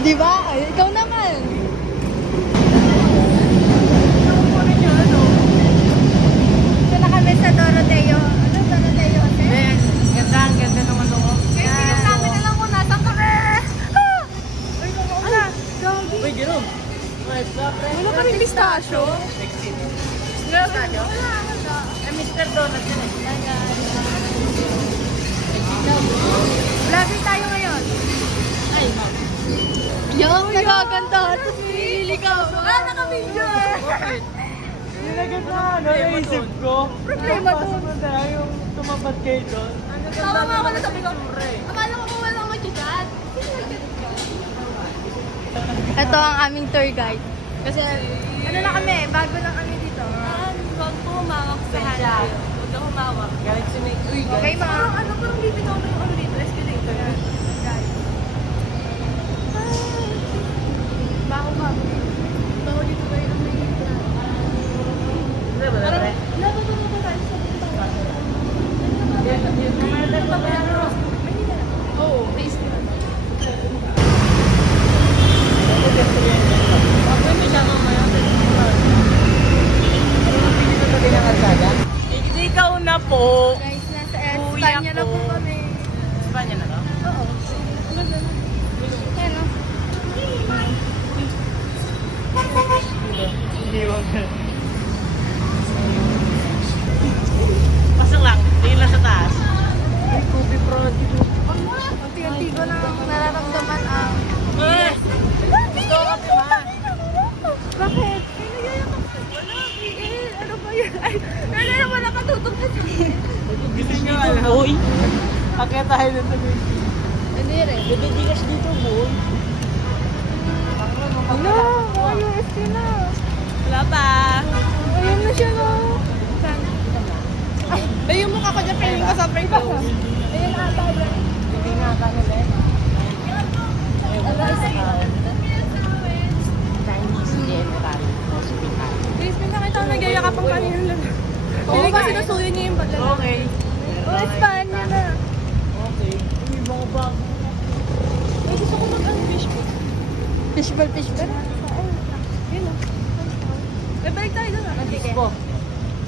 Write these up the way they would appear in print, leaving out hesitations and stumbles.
di ba? Ay, ikaw naman. Ito na kami sa Doroteo. Ano Doroteo? Ganda naman ako. Guys, tingnan namin alam mo, nasaan kami? Uy, wala. Doggy. Uy, Jerome. Wala kami pistachio. Pistachio? Wala. Mr. Donut yun eh. Vlogging tayo ngayon. Ay, ma'am. Yung nagaganda. Tapos nililigaw. Naka-video eh. Nilagay na naisip ko. Problema to. Pasok na tayo yung tumapat kayo doon. Tawa nga ako na sabi ko. Akala ko kung walang mag-chat. Ito ang aming tour guide. Kasi ano na kami, bago lang kami dito. Huwag po humawak sa hanay. Huwag na humawak. Galing si May. Uy, Okay mga... Ano parang bibitaw na yung ano dito? Escalator. Bago nga. Bago dito ba yung may Parang, Oo, may isip. ikaw na po. Guys, nasa Kuya Espanya na ko. po kami. Espanya na to? Oo. Ayan o. Pasok lang. Tingin lang sa taas. Ay, Kobe Prod. Unti-unti ko na nararamdaman ang... Eh! Gusto ko kape, ma. Bakit? Wala, Miguel. Ano ba yun? Ay, ano naman nakatutok na sa akin. Gising nyo, alam. Uy! Akya tayo doon sa may... Hindi rin. Bibigas dito, boy. Ano? UST na. Wala pa. Ayun na siya no. Saan? Ay, yung mukha ko dyan, feeling ko sobrang close. Ayun ata dyan. Hindi nga ka nila eh. Chinese General Hospital. Please, may nakita ko nagyayakap ang kanina lang. Hindi ko sinusuyo niya yung bagla. Okay. Oh, Espanya na. Okay. Uy, mga bago. Ay, gusto ko mag-fishbowl. Fishbowl? Yun o. May balik tayo doon ah. Sige. Po.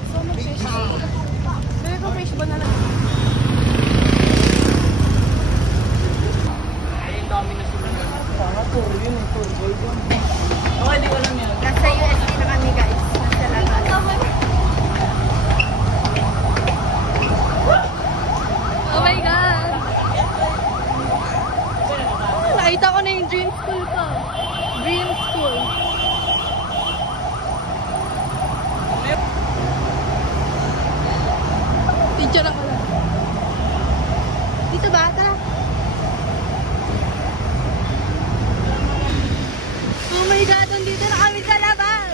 So, mag-fishbowl. Bili ko fishbowl na lang. Ay, ang dami na sila. Parang tour yun eh. Tour gold yun. Okay, di ko alam yun. Nasa UST na kami guys. Nasa labas. Oh my God! Nakita ko na yung dream school ko. Dream school. Picture ako lang. Dito ba? Tara. Oh my God! Nandito na kami sa labas!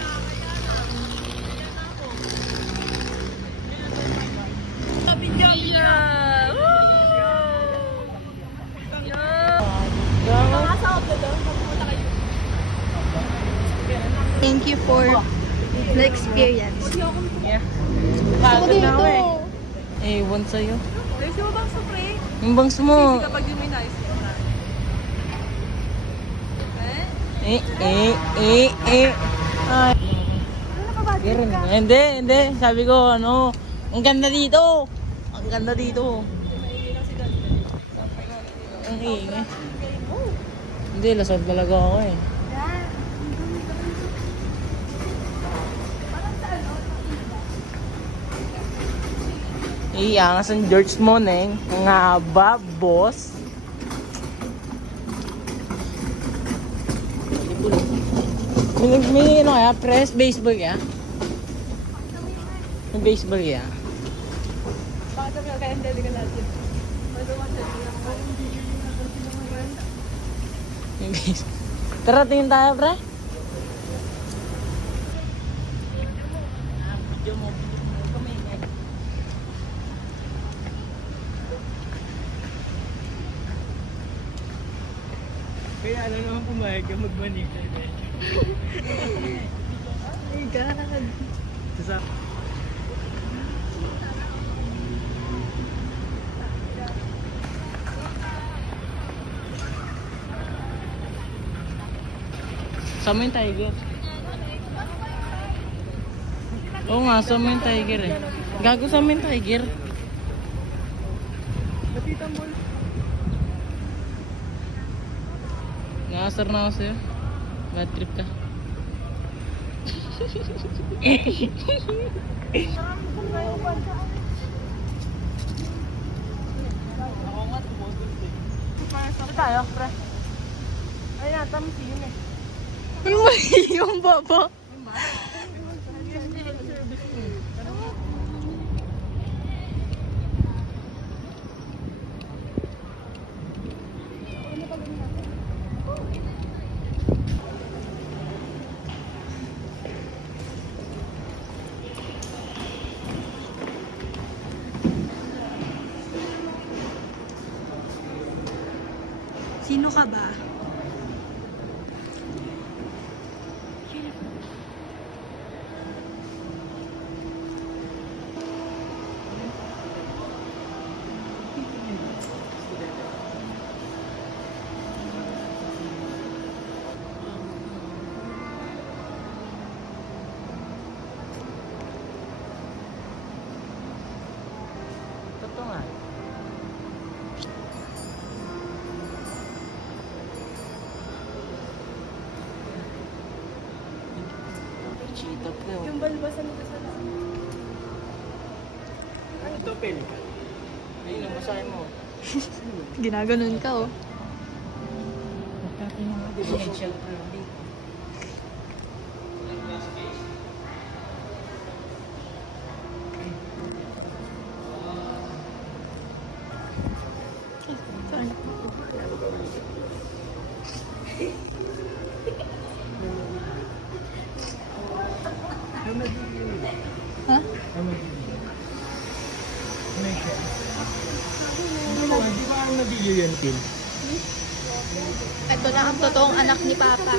Yeah! Woo! Thank you for the experience. Yeah. Ako Pagod na ako dito. eh. Ewan sa'yo. Guys, di mo bang supre? Yung bangs mo. Kapag di mo inayos mo. Ay. Ano ka ba? Ganun. Hindi. Sabi ko, ano, ang ganda dito. Ang ganda dito. Ang ingay. Hindi, lasod talaga ako eh. Iya, nga San George mo, neng. Nga ba, boss? May ano kaya? Press baseball kaya? May baseball kaya? Bakit sabi ko kaya hindi ka natin? May baseball. Tara, tingin tayo, pre. Video mo. Kaya alam naman pumayag ka magmanig. Oh my God. Sa Sama yung tiger. Oo nga, sama yung tiger eh. Gago sama yung tiger. Natita mo. Nakasar na ako sa'yo. Bad trip ka. Ako nga tumutol eh. Saan tayo, pre? Ayun na, tamsi yun eh. Ano mo yung baba? Sino ka ba? Totoo nga. Cheetah pre. Yung balbasan ko sa Ito, pelikan. Ayun, ang basahin mo. Ginaganon ka, oh. Differential pre. Sorry. Ha? Di ba ang nabili yan, Pin? Ito na ang totoong anak ni Papa.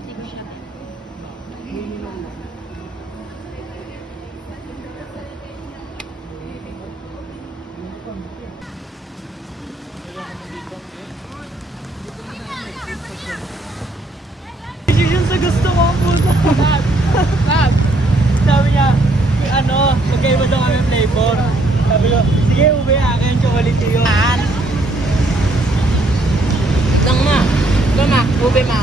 Hindi ko siya. Decision sa gusto ko ang puto. Lab. Sabi niya, ano, magkaiba daw kami flavor. Sabi ko, sige, ube akin, chocolate yun. Lang ma. Ito ma. Ube ma.